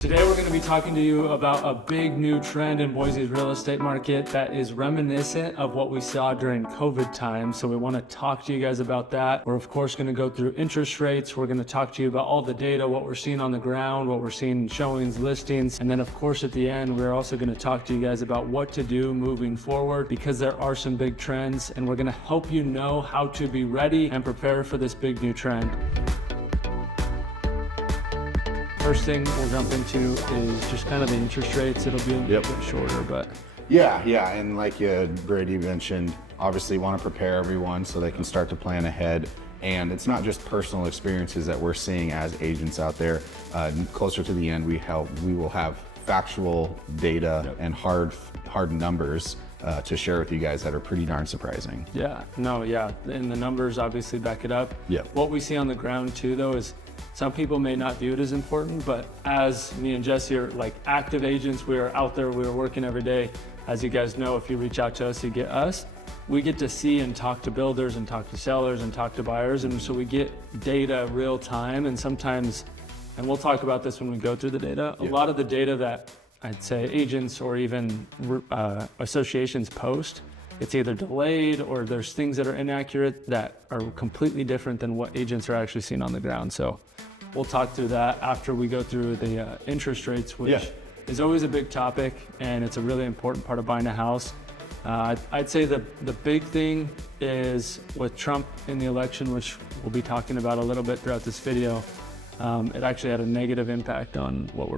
Today we're going to be talking to you about a big new trend in Boise's real estate market that is reminiscent of what we saw during COVID time. So we want to talk to you guys about that. We're of course going to go through interest rates. We're going to talk to you about all the data, what we're seeing on the ground, what we're seeing in showings, listings. And then of course at the end, we're also going to talk to you guys about what to do moving forward because there are some big trends and we're going to help you know how to be ready and prepare for this big new trend. First thing we'll jump into is just kind of the interest rates. It'll be a little bit shorter, but. Yeah, and like Brady mentioned, obviously want to prepare everyone so they can start to plan ahead. And it's not just personal experiences that we're seeing as agents out there. Closer to the end, we will have factual data and hard numbers to share with you guys that are pretty darn surprising. And the numbers obviously back it up. What we see on the ground too, though, is some people may not view it as important, but as me and Jesse are like active agents, we are out there, we are working every day. As you guys know, if you reach out to us, you get us. We get to see and talk to builders and talk to sellers and talk to buyers. And so we get data real time. And sometimes, and we'll talk about this when we go through the data, a lot of the data that I'd say agents or even associations post, it's either delayed or there's things that are inaccurate that are completely different than what agents are actually seeing on the ground. So we'll talk through that after we go through the interest rates, which is always a big topic and it's a really important part of buying a house. I'd say the big thing is with Trump in the election, which we'll be talking about a little bit throughout this video, it actually had a negative impact on what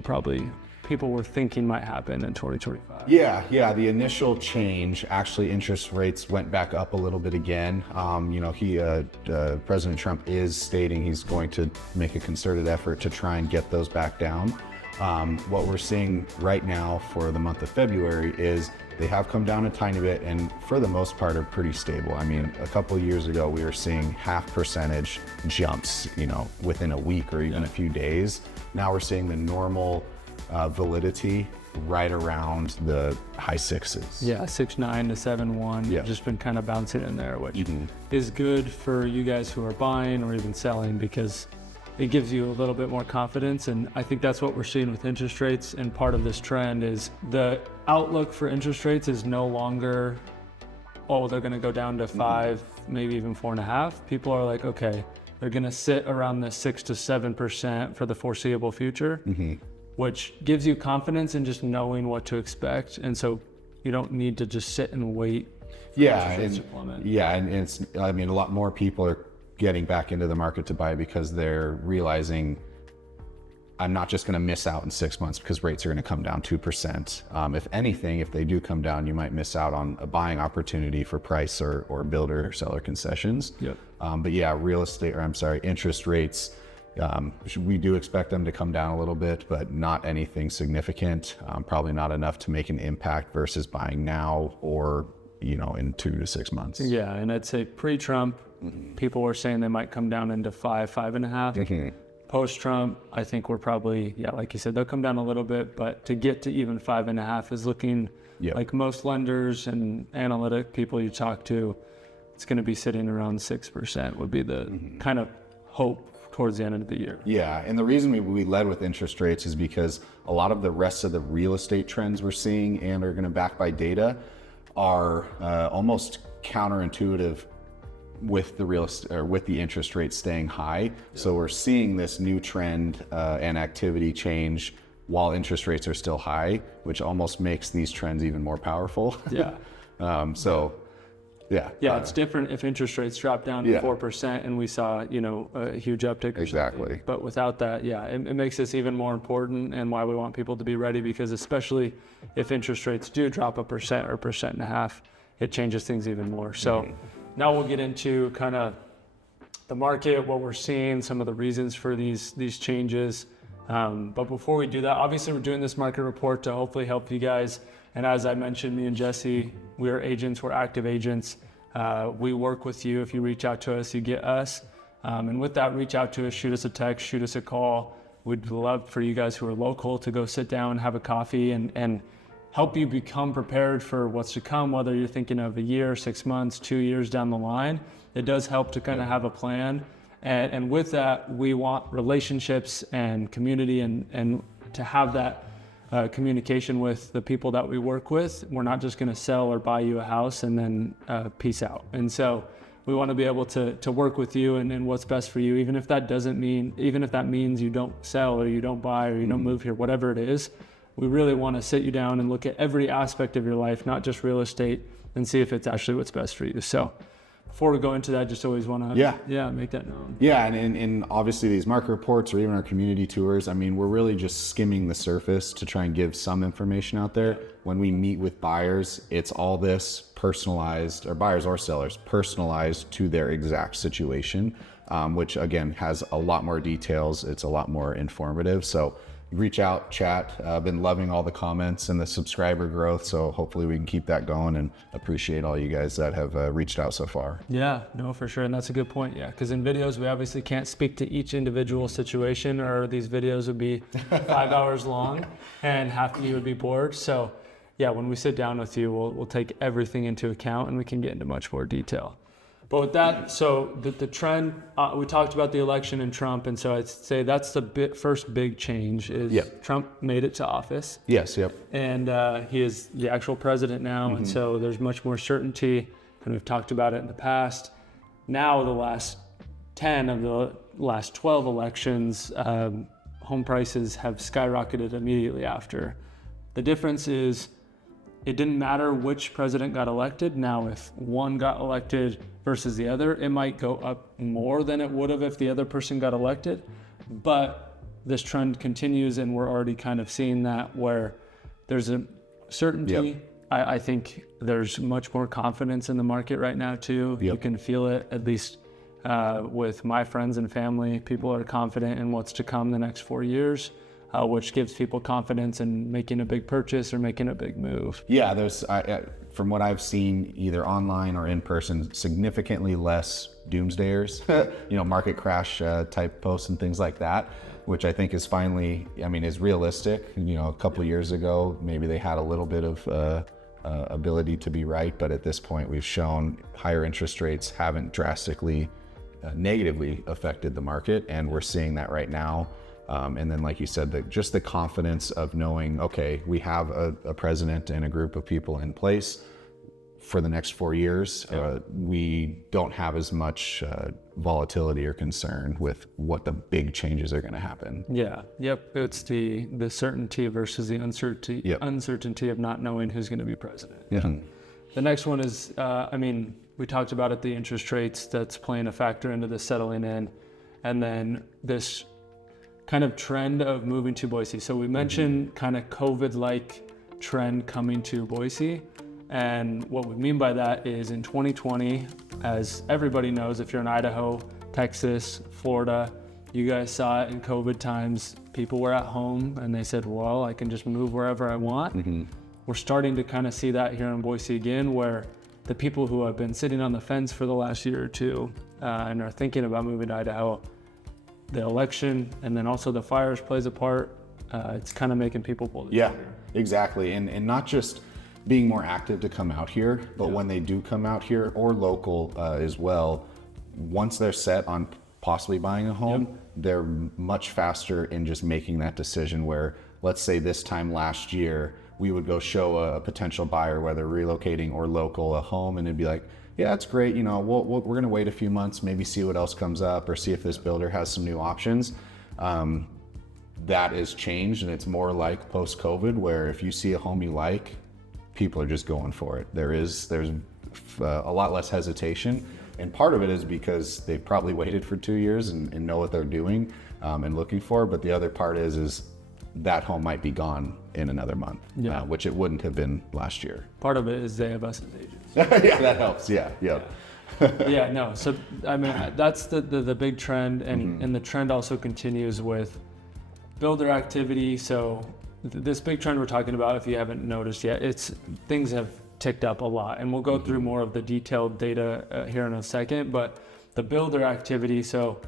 people were thinking might happen in 2025. The initial change, actually interest rates went back up a little bit again. President Trump is stating he's going to make a concerted effort to try and get those back down. What we're seeing right now for the month of February is they have come down a tiny bit and for the most part are pretty stable. I mean, a couple of years ago, we were seeing half percentage jumps, within a week or even a few days. Now we're seeing the normal validity right around the high sixes. 6.9 to 7.1. Just been kind of bouncing in there, which is good for you guys who are buying or even selling because it gives you a little bit more confidence. And I think that's what we're seeing with interest rates. And part of this trend is the outlook for interest rates is no longer, they're going to go down to 5, maybe even 4.5. People are like, okay, they're going to sit around the 6 to 7% for the foreseeable future. Which gives you confidence in just knowing what to expect. And so you don't need to just sit and wait. And it's, a lot more people are getting back into the market to buy because they're realizing I'm not just going to miss out in 6 months because rates are going to come down 2%. If anything, if they do come down, you might miss out on a buying opportunity for price or builder or seller concessions. Interest rates, we do expect them to come down a little bit, but not anything significant. Probably not enough to make an impact versus buying now or, in 2 to 6 months. And I'd say pre-Trump, people were saying they might come down into 5.5. Post-Trump, I think we're probably, like you said, they'll come down a little bit, but to get to even 5.5 is looking like most lenders and analytic people you talk to, it's going to be sitting around 6% would be the kind of hope towards the end of the year. And the reason we led with interest rates is because a lot of the rest of the real estate trends we're seeing and are going to back by data are almost counterintuitive with the interest rates staying high. So we're seeing this new trend and activity change while interest rates are still high, which almost makes these trends even more powerful. It's different if interest rates drop down to 4% and we saw, a huge uptick. Exactly. But without that, it makes this even more important and why we want people to be ready because especially if interest rates do drop 1% or 1.5%, it changes things even more. So now we'll get into kind of the market, what we're seeing, some of the reasons for these changes. But before we do that, obviously we're doing this market report to hopefully help you guys. And as I mentioned, me and Jesse, we are agents, we're active agents. We work with you. If you reach out to us, you get us. And with that, reach out to us, shoot us a text, shoot us a call. We'd love for you guys who are local to go sit down, have a coffee and help you become prepared for what's to come, whether you're thinking of a year, 6 months, 2 years down the line. It does help to kind of have a plan. And with that, we want relationships and community and to have that communication with the people that we work with. We're not just going to sell or buy you a house and then peace out. And so we want to be able to work with you and what's best for you, even if that means you don't sell or you don't buy or you don't move here, whatever it is. We really want to sit you down and look at every aspect of your life, not just real estate, and see if it's actually what's best for you. So before we go into that, just always want to make that known. Yeah, and obviously these market reports or even our community tours, I mean, we're really just skimming the surface to try and give some information out there. When we meet with buyers, it's all this personalized, or buyers or sellers, personalized to their exact situation, which again has a lot more details. It's a lot more informative. So reach out, chat. I've been loving all the comments and the subscriber growth, so hopefully we can keep that going, and appreciate all you guys that have reached out so far. Yeah, no, for sure, and that's a good point. Yeah, because in videos we obviously can't speak to each individual situation, or these videos would be 5 hours long and half of you would be bored. So yeah, when we sit down with you, we'll take everything into account and we can get into much more detail. But with that, so the trend, we talked about the election and Trump, and so I'd say that's the first big change is Trump made it to office. Yes, yep. And he is the actual president now, and so there's much more certainty, and we've talked about it in the past. Now the last 10 of the last 12 elections, home prices have skyrocketed immediately after. The difference is it didn't matter which president got elected. Now, if one got elected versus the other, it might go up more than it would have if the other person got elected. But this trend continues, and we're already kind of seeing that where there's a certainty. Yep. I think there's much more confidence in the market right now too. Yep. You can feel it, at least with my friends and family. People are confident in what's to come the next 4 years. Which gives people confidence in making a big purchase or making a big move. Yeah, there's, from what I've seen, either online or in person, significantly less doomsdayers, market crash type posts and things like that, which I think is finally, is realistic. A couple of years ago, maybe they had a little bit of ability to be right, but at this point we've shown higher interest rates haven't drastically negatively affected the market, and we're seeing that right now. And then, like you said, just the confidence of knowing, okay, we have a president and a group of people in place for the next 4 years. We don't have as much volatility or concern with what the big changes are going to happen. Yeah. Yep. It's the certainty versus the uncertainty of not knowing who's going to be president. Yeah. The next one is, we talked about it, the interest rates that's playing a factor into the settling in, and then this kind of trend of moving to Boise. So we mentioned kind of COVID-like trend coming to Boise. And what we mean by that is in 2020, as everybody knows, if you're in Idaho, Texas, Florida, you guys saw it in COVID times. People were at home and they said, well, I can just move wherever I want. Mm-hmm. We're starting to kind of see that here in Boise again, where the people who have been sitting on the fence for the last year or two and are thinking about moving to Idaho, the election and then also the fires plays a part. It's kind of making people pull the trigger. Exactly. And not just being more active to come out here, but when they do come out here, or local as well, once they're set on possibly buying a home, they're much faster in just making that decision where, let's say this time last year, we would go show a potential buyer, whether relocating or local, a home, and it'd be like, yeah, that's great. We're going to wait a few months, maybe see what else comes up, or see if this builder has some new options. That has changed, and it's more like post-COVID, where if you see a home you like, people are just going for it. There's a lot less hesitation, and part of it is because they've probably waited for 2 years and know what they're doing and looking for. But the other part is that home might be gone in another month, which it wouldn't have been last year. Part of it is they have us as agents. Yeah, that helps. Yeah. No. So that's the big trend, and the trend also continues with builder activity. So this big trend we're talking about, if you haven't noticed yet, things have ticked up a lot, and we'll go through more of the detailed data here in a second. But the builder activity. So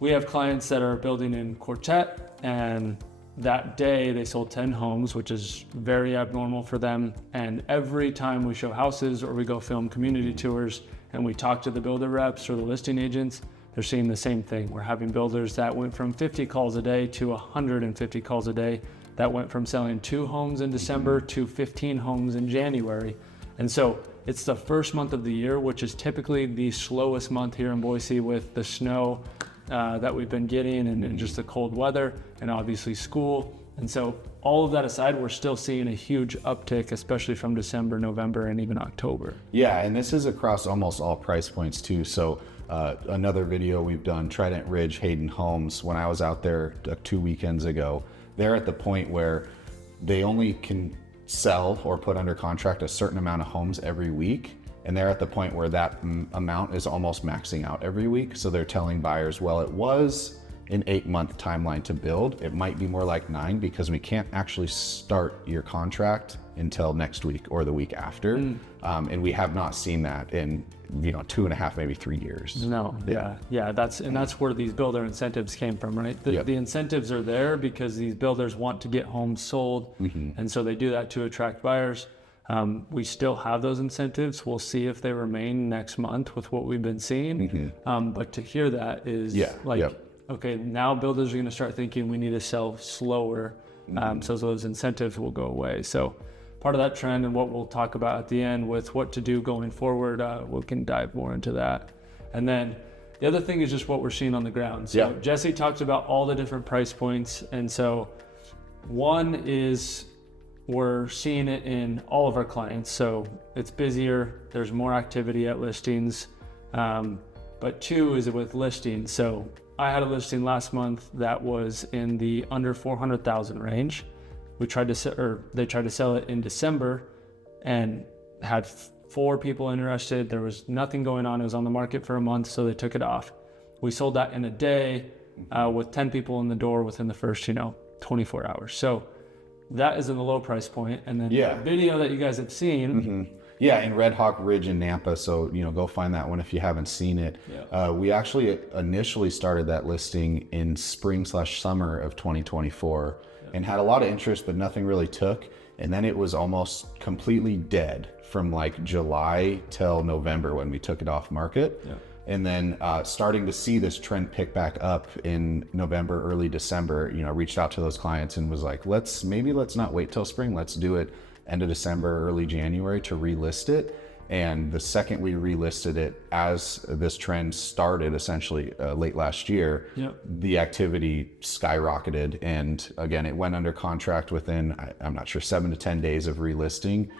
we have clients that are building in Quartet, and that day they sold 10 homes, which is very abnormal for them. And every time we show houses or we go film community tours and we talk to the builder reps or the listing agents, they're seeing the same thing. We're having builders that went from 50 calls a day to 150 calls a day, that went from selling 2 homes in December to 15 homes in January. And so it's the first month of the year, which is typically the slowest month here in Boise with the snow that we've been getting and just the cold weather and obviously school. And so all of that aside, we're still seeing a huge uptick, especially from December, November, and even October. Yeah, and this is across almost all price points too. So another video we've done, Trident Ridge Hayden Homes, when I was out there 2 weekends ago, they're at the point where they only can sell or put under contract a certain amount of homes every week. And they're at the point where that amount is almost maxing out every week. So they're telling buyers, well, it was an 8-month timeline to build. It might be more like 9 because we can't actually start your contract until next week or the week after. And we have not seen that in 2.5, maybe 3 years. No, yeah, that's where these builder incentives came from, right? The incentives are there because these builders want to get homes sold, and so they do that to attract buyers. We still have those incentives. We'll see if they remain next month with what we've been seeing. But to hear that is okay, now builders are going to start thinking we need to sell slower, so those incentives will go away. So part of that trend and what we'll talk about at the end with what to do going forward, we can dive more into that. And then the other thing is just what we're seeing on the ground. So Jesse talked about all the different price points. And so one is we're seeing it in all of our clients. So it's busier, there's more activity at listings. But 2 is with listings. So I had a listing last month that was in the under 400,000 range. They tried to sell it in December and had 4 people interested. There was nothing going on. It was on the market for a month, so they took it off. We sold that in a day with 10 people in the door within the first, 24 hours. So that is in the low price point. And then the video that you guys have seen. Yeah, in Red Hawk Ridge in Nampa. So, go find that one if you haven't seen it. We actually initially started that listing in spring/summer of 2024 and had a lot of interest, but nothing really took. And then it was almost completely dead from like July till November when we took it off market. And then starting to see this trend pick back up in November, early December, reached out to those clients and was like, let's not wait till spring. Let's do it end of December, early January to relist it. And the second we relisted it, as this trend started essentially late last year, the activity skyrocketed. And again, it went under contract within, I'm not sure, 7 to 10 days of relisting,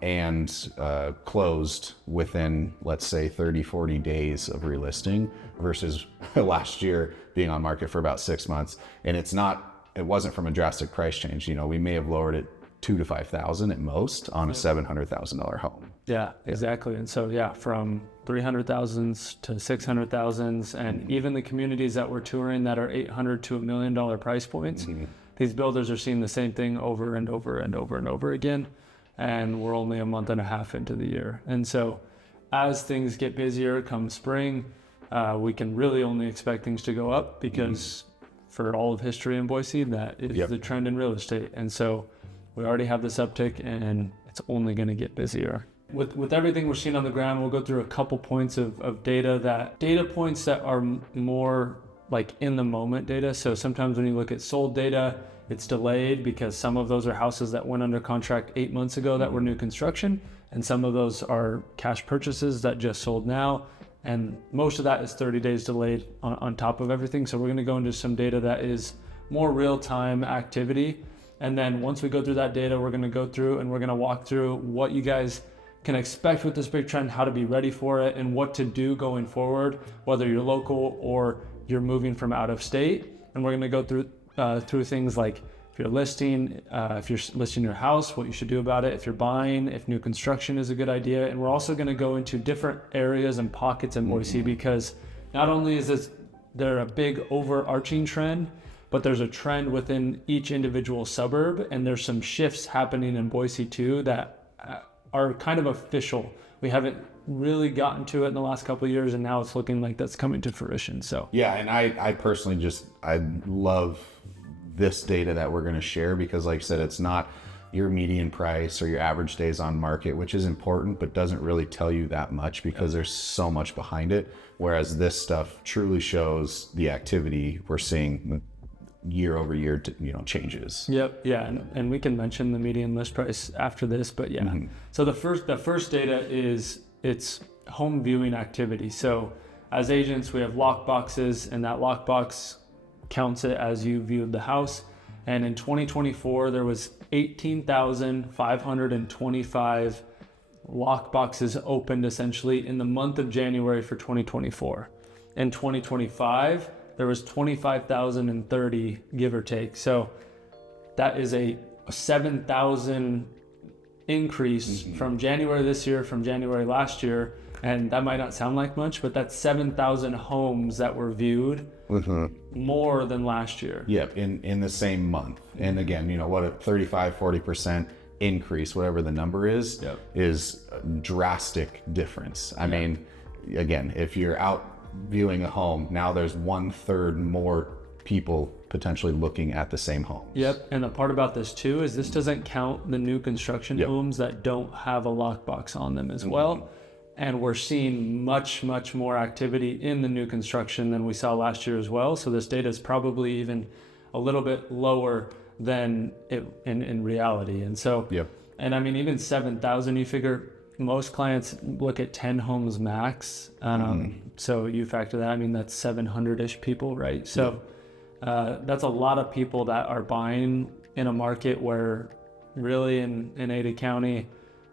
and closed within, let's say, 30, 40 days of relisting versus last year being on market for about 6 months. And it wasn't from a drastic price change. We may have lowered it $2,000 to $5,000 at most on a $700,000 home. Yeah, exactly. And so, from 300,000s to 600,000s, and even the communities that we're touring that are $800,000 to $1 million price points, these builders are seeing the same thing over and over and over and over again. And we're only a month and a half into the year. And so as things get busier come spring, we can really only expect things to go up because for all of history in Boise, that is the trend in real estate. And so we already have this uptick and it's only going to get busier. With everything we're seeing on the ground, we'll go through a couple points of data points that are more like in the moment data. So sometimes when you look at sold data, it's delayed because some of those are houses that went under contract 8 months ago that were new construction. And some of those are cash purchases that just sold now. And most of that is 30 days delayed on top of everything. So we're going to go into some data that is more real-time activity. And then once we go through that data, we're going to go through and we're going to walk through what you guys can expect with this big trend, how to be ready for it, and what to do going forward, whether you're local or you're moving from out of state. And we're going to go through things like if you're listing your house, what you should do about it, if you're buying, if new construction is a good idea. And we're also going to go into different areas and pockets in Boise because not only is there a big overarching trend, but there's a trend within each individual suburb, and there's some shifts happening in Boise too that are kind of official. We haven't really gotten to it in the last couple of years, and now it's looking like that's coming to fruition. So and I personally I love this data that we're going to share because, like I said, it's not your median price or your average days on market, which is important, but doesn't really tell you that much because there's so much behind it. Whereas this stuff truly shows the activity we're seeing year over year, changes. Yep. Yeah. And we can mention the median list price after this, but yeah. So the first data is it's home viewing activity. So as agents, we have lock boxes, and that lockbox counts it as you viewed the house. And in 2024, there was 18,525 lock boxes opened essentially in the month of January for 2024. In 2025, there was 25,030, give or take. So that is a 7,000 increase from January this year, from January last year. And that might not sound like much, but that's 7,000 homes that were viewed more than last year. Yeah, in the same month. And again, what a 35-40% increase, whatever the number is a drastic difference. I mean, again, if you're out viewing a home, now there's 1/3 more people potentially looking at the same homes. Yep. And the part about this too is this doesn't count the new construction homes that don't have a lockbox on them as well. And we're seeing much, much more activity in the new construction than we saw last year as well. So this data is probably even a little bit lower than it in reality. And so, and I mean, even 7,000, you figure most clients look at 10 homes max. So you factor that, I mean, that's 700-ish people, right? So that's a lot of people that are buying in a market where really in Ada County,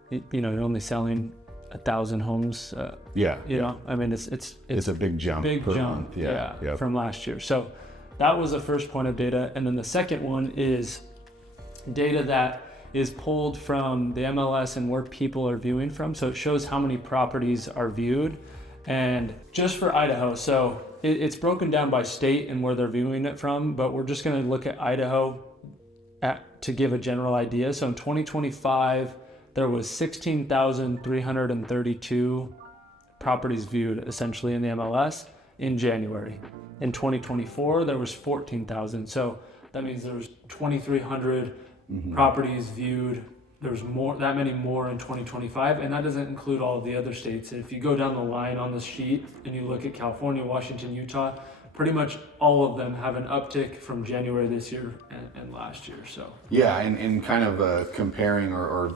you're only selling 1,000 homes. I mean, it's a big jump. Month. From last year. So that was the first point of data. And then the second one is data that is pulled from the MLS and where people are viewing from. So it shows how many properties are viewed. And just for Idaho, so it's broken down by state and where they're viewing it from, but we're just going to look at Idaho to give a general idea. So in 2025, there was 16,332 properties viewed essentially in the MLS in January. In 2024, there was 14,000. So that means there was 2,300 properties viewed. There's that many more in 2025, and that doesn't include all of the other states. If you go down the line on the sheet and you look at California, Washington, Utah, pretty much all of them have an uptick from January this year and last year. So and kind of comparing or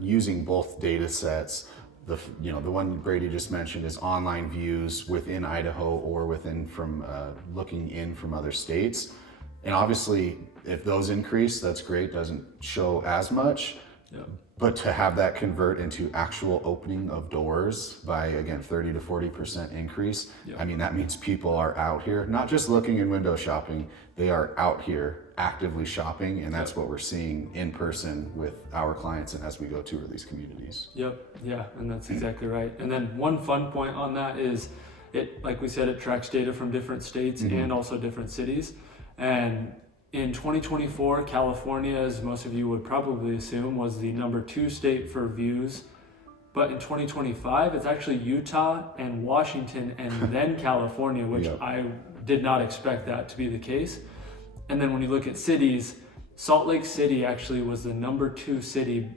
using both data sets. The one Brady just mentioned is online views within Idaho or from looking in from other states. And obviously, if those increase, that's great. Doesn't show as much. But to have that convert into actual opening of doors by, again, 30 to 40% increase, I mean, that means people are out here, not just looking and window shopping, they are out here actively shopping, and that's what we're seeing in person with our clients and as we go tour these communities. And that's exactly right. And then one fun point on that is, like we said, it tracks data from different states and also different cities. And in 2024, California, as most of you would probably assume, was the number 2 state for views. But in 2025, it's actually Utah and Washington and then California, which I did not expect that to be the case. And then when you look at cities, Salt Lake City actually was the number 2 city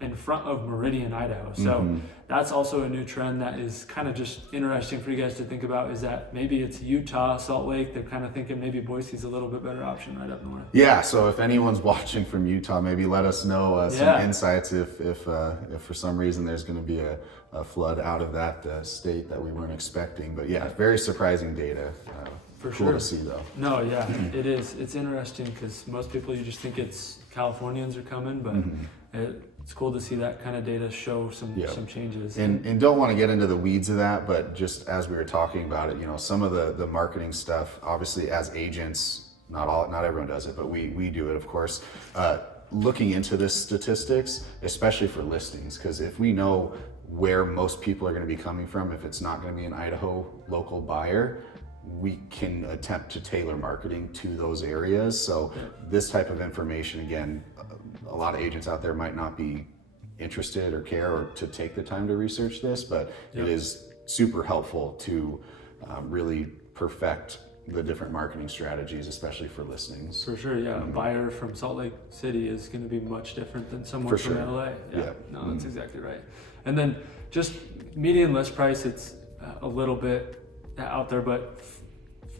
in front of Meridian, Idaho. So that's also a new trend that is kind of just interesting for you guys to think about, is that maybe it's Utah, Salt Lake. They're kind of thinking maybe Boise's a little bit better option right up north. Yeah, so if anyone's watching from Utah, maybe let us know some insights if for some reason there's going to be a flood out of that state that we weren't expecting. But very surprising data. For cool sure. to see though. No, it is. It's interesting because most people, you just think it's Californians are coming, but it's cool to see that kind of data show some changes. And don't want to get into the weeds of that, but just as we were talking about it, some of the marketing stuff, obviously as agents, not everyone does it, but we do it, of course. Looking into this statistics, especially for listings, because if we know where most people are going to be coming from, if it's not going to be an Idaho local buyer, we can attempt to tailor marketing to those areas. So this type of information, again, a lot of agents out there might not be interested or care or to take the time to research this, but it is super helpful to really perfect the different marketing strategies, especially for listings. For sure, yeah. A buyer from Salt Lake City is going to be much different than someone from LA. Yeah, no, that's exactly right. And then just median list price, it's a little bit out there, but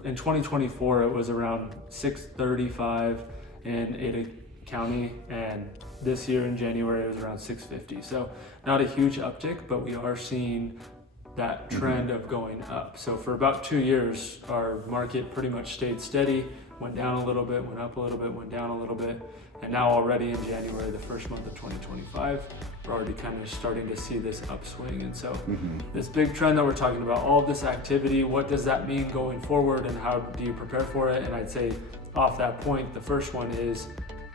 in 2024 it was around $635 in Ada County, and this year in January it was around $650. So not a huge uptick, but we are seeing that trend of going up. So for about 2 years, our market pretty much stayed steady, went down a little bit, went up a little bit, went down a little bit. And now already in January, the first month of 2025, we're already kind of starting to see this upswing. And so this big trend that we're talking about, all of this activity, what does that mean going forward and how do you prepare for it? And I'd say off that point, the first one is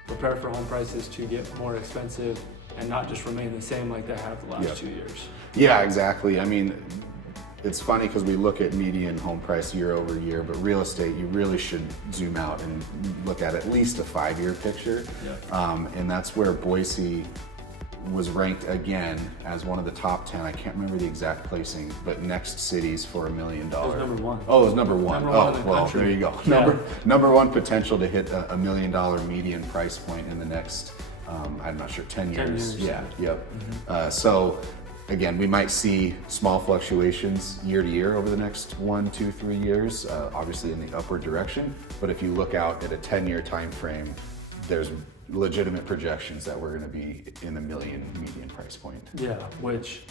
prepare for home prices to get more expensive and not just remain the same like they have the last 2 years. Yeah, exactly. I mean, it's funny because we look at median home price year over year, but real estate, you really should zoom out and look at least a 5-year picture. And that's where Boise was ranked again as one of the top 10. I can't remember the exact placing, but next cities for $1 million. It was number one. Oh, it was number one. Number one in the well, country. there you go. Number one potential to hit $1 million median price point in the next, I'm not sure, 10 years. Yeah, yep. So again, we might see small fluctuations year to year over the next 1, 2, 3 years, obviously in the upward direction. But if you look out at a 10-year time frame, there's legitimate projections that we're going to be in the million median price point. Yeah, which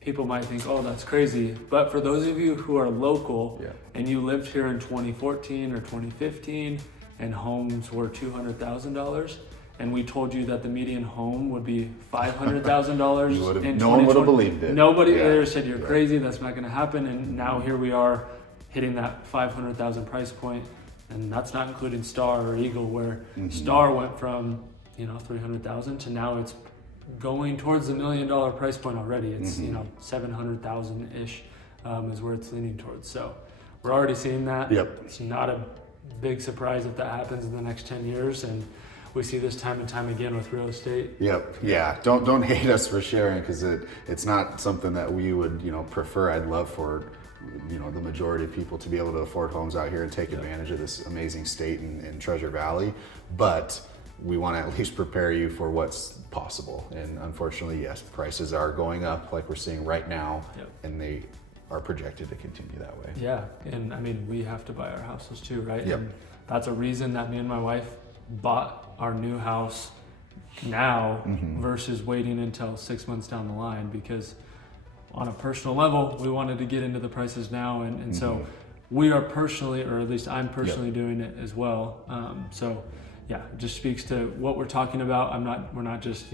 people might think, oh, that's crazy. But for those of you who are local and you lived here in 2014 or 2015 and homes were $200,000, and we told you that the median home would be $500,000 no one would have believed it. Nobody there said you're crazy, that's not going to happen. And now here we are hitting that 500,000 price point, and that's not including Star or Eagle, where Star went from 300,000 to now it's going towards the $1 million price point already. It's 700,000 ish is where it's leaning towards. So we're already seeing that. It's not a big surprise if that happens in the next 10 years, and we see this time and time again with real estate. Yeah. Don't hate us for sharing, because it's not something that we would prefer. I'd love for the majority of people to be able to afford homes out here and take advantage of this amazing state in Treasure Valley, but we want to at least prepare you for what's possible. And unfortunately, yes, prices are going up like we're seeing right now, and they are projected to continue that way. Yeah, and I mean, we have to buy our houses too, right? And that's a reason that me and my wife bought our new house now versus waiting until 6 months down the line, because on a personal level, we wanted to get into the prices now. And so we are personally, or at least I'm personally doing it as well. So yeah, it just speaks to what we're talking about. We're not just,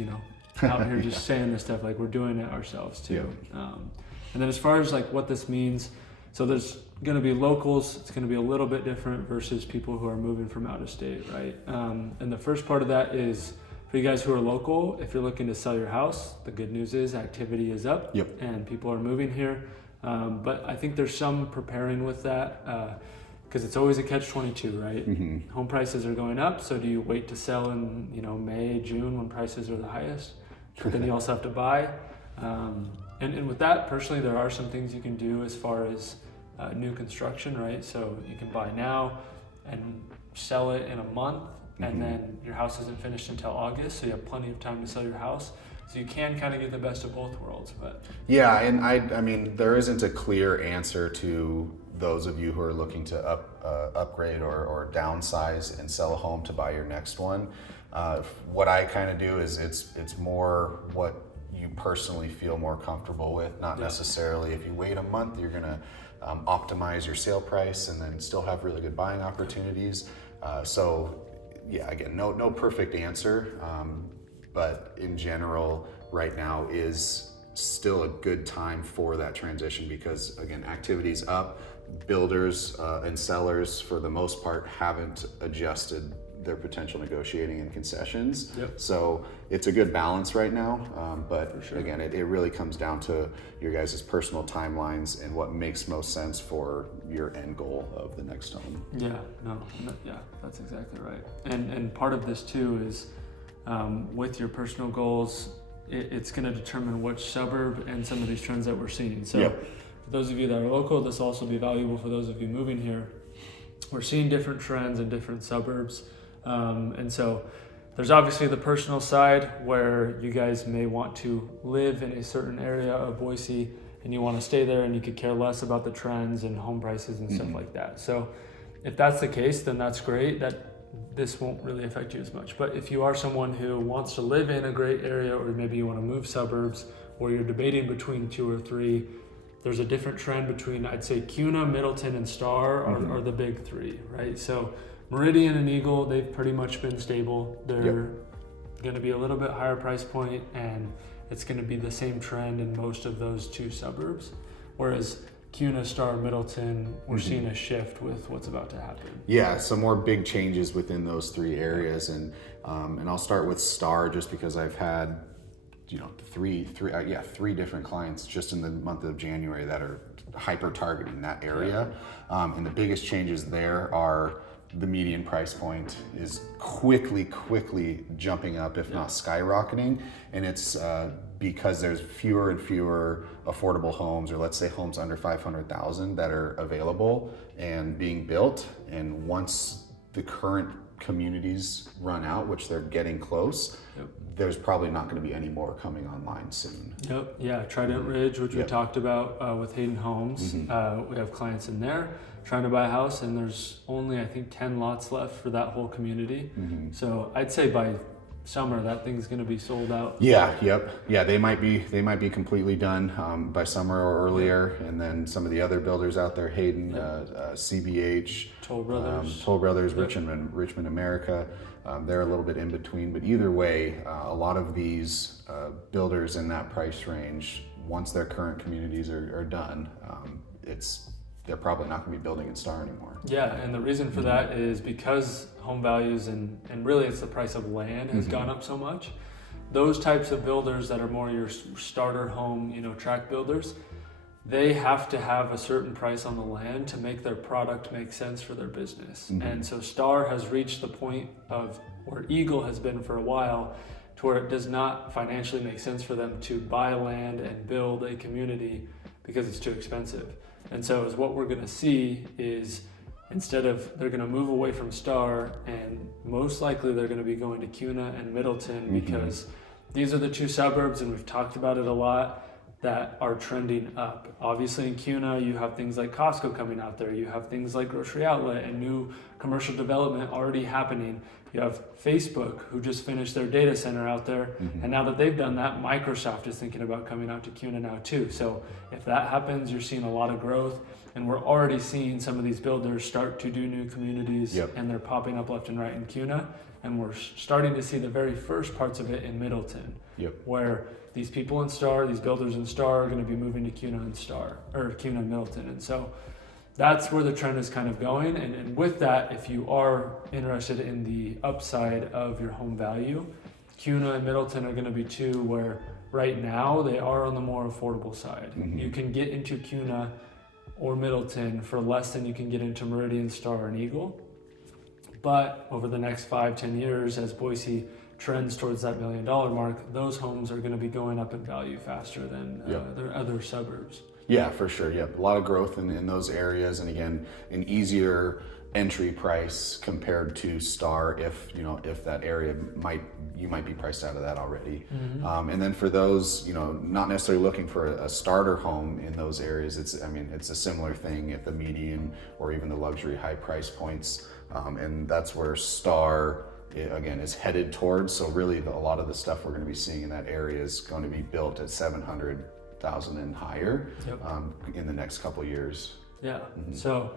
out here just saying this stuff, like we're doing it ourselves too. And then as far as like what this means, so there's going to be locals. It's going to be a little bit different versus people who are moving from out of state, right? And the first part of that is for you guys who are local. If you're looking to sell your house, the good news is activity is up and people are moving here. But I think there's some preparing with that because it's always a catch-22, right? Home prices are going up, so do you wait to sell in May, June when prices are the highest? But then you also have to buy. And with that, personally, there are some things you can do as far as new construction, right? So you can buy now and sell it in a month, and then your house isn't finished until August, so you have plenty of time to sell your house. So you can kind of get the best of both worlds. But yeah, and I mean, there isn't a clear answer to those of you who are looking to upgrade or downsize and sell a home to buy your next one. What I kind of do is it's more what you personally feel more comfortable with, not necessarily if you wait a month, you're gonna optimize your sale price and then still have really good buying opportunities. So yeah, again, no perfect answer, but in general, right now is still a good time for that transition because again, activity's up. Builders and sellers, for the most part, haven't adjusted their potential negotiating and concessions. So it's a good balance right now. But again, it really comes down to your guys' personal timelines and what makes most sense for your end goal of the next home. Yeah, that's exactly right. And part of this too is with your personal goals, it's going to determine which suburb and some of these trends that we're seeing. So for those of you that are local, this will also be valuable for those of you moving here. we're seeing different trends in different suburbs. And so there's obviously the personal side where you guys may want to live in a certain area of Boise and you want to stay there and you could care less about the trends and home prices and stuff like that. So if that's the case, then that's great. That this won't really affect you as much. But if you are someone who wants to live in a great area, or maybe you want to move suburbs, or you're debating between 2 or 3, there's a different trend between, I'd say, Kuna, Middleton, and Star are the big 3, right? So Meridian and Eagle, they've pretty much been stable. They're going to be a little bit higher price point, and it's going to be the same trend in most of those 2 suburbs. Whereas Kuna, Star, Middleton, we're seeing a shift with what's about to happen. Yeah, some more big changes within those 3 areas, and I'll start with Star just because I've had, three different clients just in the month of January that are hyper targeting that area, and the biggest changes there are the median price point is quickly jumping up, if not skyrocketing, and it's because there's fewer and fewer affordable homes, or let's say homes under 500,000 that are available and being built. And once the current communities run out, which they're getting close, there's probably not going to be any more coming online soon. Trident Ridge, which we talked about with Hayden Homes. We have clients in there trying to buy a house, and there's only, I think, 10 lots left for that whole community. So I'd say by summer that thing's going to be sold out. They might be completely done by summer or earlier. And then some of the other builders out there, Hayden, CBH, Toll Brothers, Richmond America, they're a little bit in between, but either way, a lot of these builders in that price range, once their current communities are done, they're probably not going to be building in Star anymore. Yeah, and the reason for that is because home values and really it's the price of land has gone up so much. Those types of builders that are more your starter home, tract builders, they have to have a certain price on the land to make their product make sense for their business. And so Star has reached the point of where Eagle has been for a while, to where it does not financially make sense for them to buy land and build a community because it's too expensive. And so is what we're going to see is, instead of, they're going to move away from Star, and most likely they're going to be going to Kuna and Middleton, because these are the 2 suburbs, and we've talked about it a lot, that are trending up. Obviously in Kuna, you have things like Costco coming out there. You have things like Grocery Outlet and new commercial development already happening. You have Facebook, who just finished their data center out there. And now that they've done that, Microsoft is thinking about coming out to Kuna now too. So if that happens, you're seeing a lot of growth. And we're already seeing some of these builders start to do new communities, and they're popping up left and right in Kuna. And we're starting to see the very first parts of it in Middleton, where these people in Star, these builders in Star, are going to be moving to Kuna and Star, or Kuna and Middleton. And so that's where the trend is kind of going. And with that, if you are interested in the upside of your home value, Kuna and Middleton are going to be 2 where right now they are on the more affordable side. You can get into Kuna or Middleton for less than you can get into Meridian, Star, and Eagle. But over the next 5-10 years, as Boise trends towards that $1 million mark, those homes are going to be going up in value faster than their other suburbs. Yeah, for sure. A lot of growth in those areas, and again, an easier entry price compared to Star if that area you might be priced out of that already. And then for those not necessarily looking for a starter home in those areas, it's a similar thing at the median or even the luxury high price points, and that's where Star again is headed towards. So really a lot of the stuff we're going to be seeing in that area is going to be built at 700,000 and higher in the next couple of years. So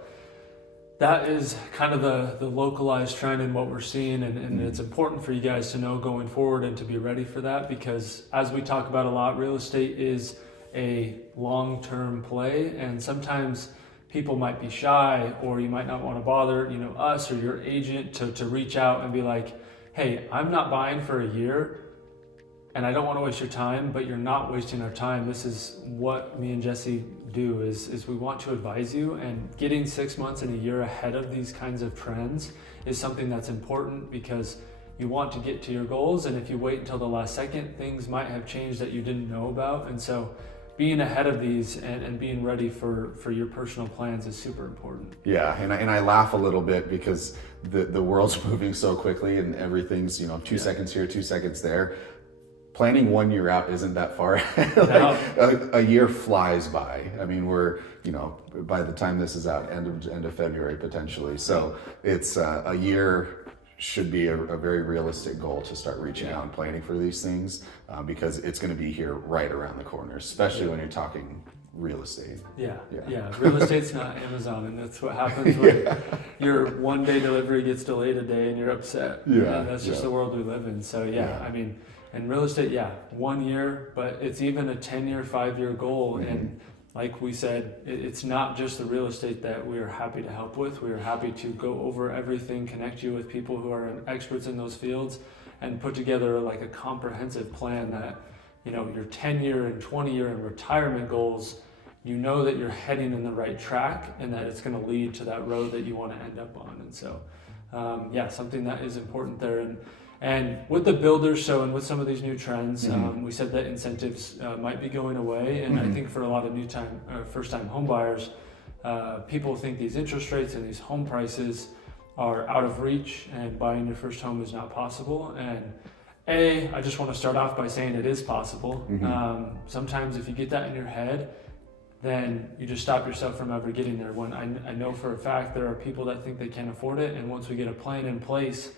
that is kind of the localized trend in what we're seeing, and it's important for you guys to know going forward and to be ready for that, because as we talk about a lot, real estate is a long-term play, and sometimes people might be shy, or you might not want to bother us or your agent to reach out and be like, hey, I'm not buying for a year and I don't want to waste your time, but you're not wasting our time. This is what me and Jesse do is we want to advise you, and getting 6 months and a year ahead of these kinds of trends is something that's important, because you want to get to your goals, and if you wait until the last second, things might have changed that you didn't know about. And so being ahead of these and being ready for your personal plans is super important. Yeah, and I laugh a little bit because the world's moving so quickly and everything's, 2 seconds here, 2 seconds there. Planning 1 year out isn't that far. A year flies by. I mean, we're, by the time this is out, end of February potentially. So it's a year should be a very realistic goal to start reaching out and planning for these things, because it's going to be here right around the corner, especially when you're talking real estate. Yeah. Real estate's not Amazon, and that's what happens when your 1 day delivery gets delayed a day and you're upset. Yeah, and that's just the world we live in. So I mean, in real estate, 1 year, but it's even a 10-year, 5-year goal. And like we said, it's not just the real estate that we are happy to help with. We are happy to go over everything, connect you with people who are experts in those fields, and put together like a comprehensive plan that, your 10-year and 20-year and retirement goals, that you're heading in the right track and that it's going to lead to that road that you want to end up on. And so, something that is important there. And with the builders, and with some of these new trends, we said that incentives might be going away. And I think for a lot of first-time home buyers, people think these interest rates and these home prices are out of reach and buying your first home is not possible. And I just want to start off by saying it is possible. Sometimes if you get that in your head, then you just stop yourself from ever getting there. When I know for a fact there are people that think they can't afford it, and once we get a plan in place,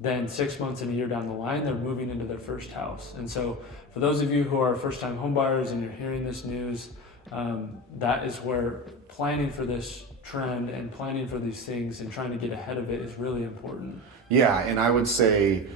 then 6 months and a year down the line, they're moving into their first house. And so for those of you who are first-time home buyers and you're hearing this news, that is where planning for this trend and planning for these things and trying to get ahead of it is really important. Yeah, and I would say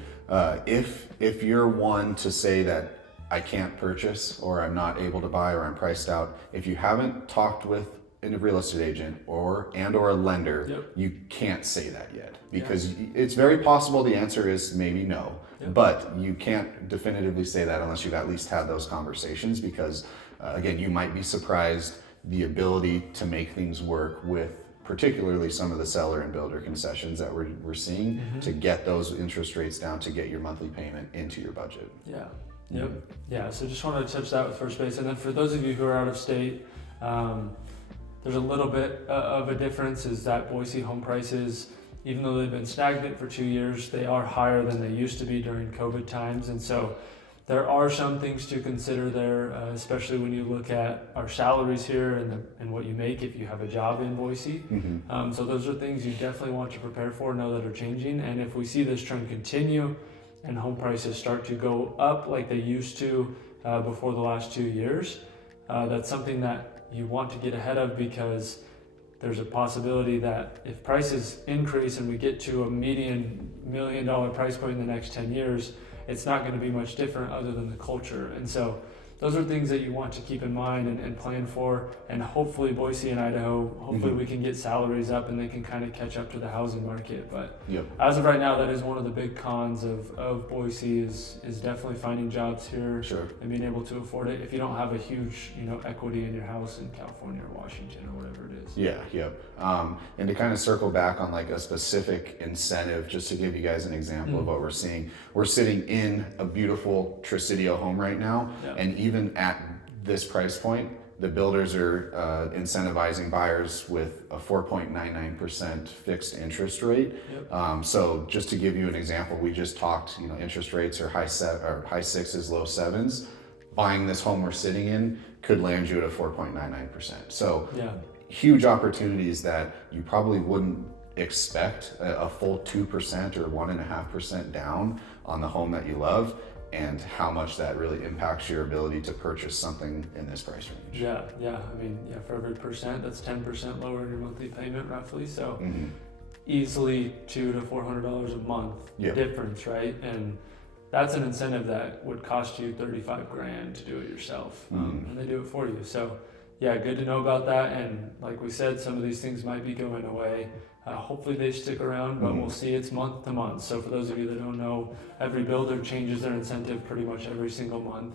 if you're one to say that I can't purchase or I'm not able to buy or I'm priced out, if you haven't talked with a real estate agent or a lender, you can't say that yet, because it's very possible the answer is maybe no, but you can't definitively say that unless you've at least had those conversations, because again, you might be surprised the ability to make things work with particularly some of the seller and builder concessions that we're seeing to get those interest rates down, to get your monthly payment into your budget. So just wanted to touch that with first base. And then for those of you who are out of state, there's a little bit of a difference, is that Boise home prices, even though they've been stagnant for 2 years, they are higher than they used to be during COVID times. And so there are some things to consider there, especially when you look at our salaries here and what you make if you have a job in Boise. So those are things you definitely want to prepare for, know that are changing. And if we see this trend continue and home prices start to go up like they used to before the last 2 years, that's something that you want to get ahead of, because there's a possibility that if prices increase and we get to a median $1 million price point in the next 10 years, it's not going to be much different other than the culture. And so those are things that you want to keep in mind and plan for. And hopefully Boise and Idaho, we can get salaries up and they can kind of catch up to the housing market. But as of right now, that is one of the big cons of Boise is definitely finding jobs here and being able to afford it if you don't have a huge equity in your house in California or Washington or whatever it is. And to kind of circle back on like a specific incentive, just to give you guys an example of what we're seeing. We're sitting in a beautiful Trisidio home right now, and even at this price point, the builders are incentivizing buyers with a 4.99% fixed interest rate. So just to give you an example, we just talked, interest rates are high 6s, low 7s. Buying this home we're sitting in could land you at a 4.99%. So huge opportunities that you probably wouldn't expect, a full 2% or 1.5% down on the home that you love, and how much that really impacts your ability to purchase something in this price range. I mean, for every percent, that's 10% lower in your monthly payment roughly. So easily $200 to $400 a month difference, right? And that's an incentive that would cost you $35,000 to do it yourself, and they do it for you. So good to know about that. And like we said, some of these things might be going away. Hopefully they stick around, but we'll see. It's month to month. So for those of you that don't know, every builder changes their incentive pretty much every single month.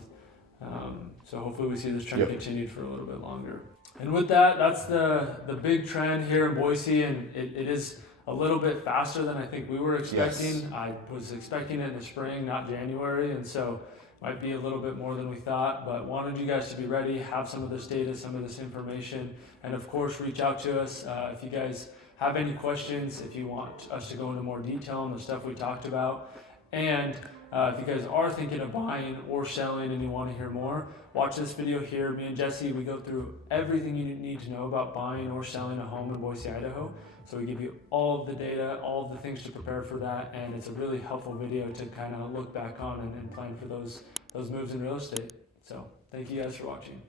So hopefully we see this trend continue for a little bit longer. And with that, that's the big trend here in Boise, and it is a little bit faster than I think we were expecting. I was expecting it in the spring, not January, and so might be a little bit more than we thought, but wanted you guys to be ready, have some of this data, some of this information, and of course reach out to us if you guys have any questions, if you want us to go into more detail on the stuff we talked about. And if you guys are thinking of buying or selling and you want to hear more, watch this video here. Me and Jesse, we go through everything you need to know about buying or selling a home in Boise, Idaho. So we give you all of the data, all of the things to prepare for that, and it's a really helpful video to kind of look back on and plan for those moves in real estate. So thank you guys for watching.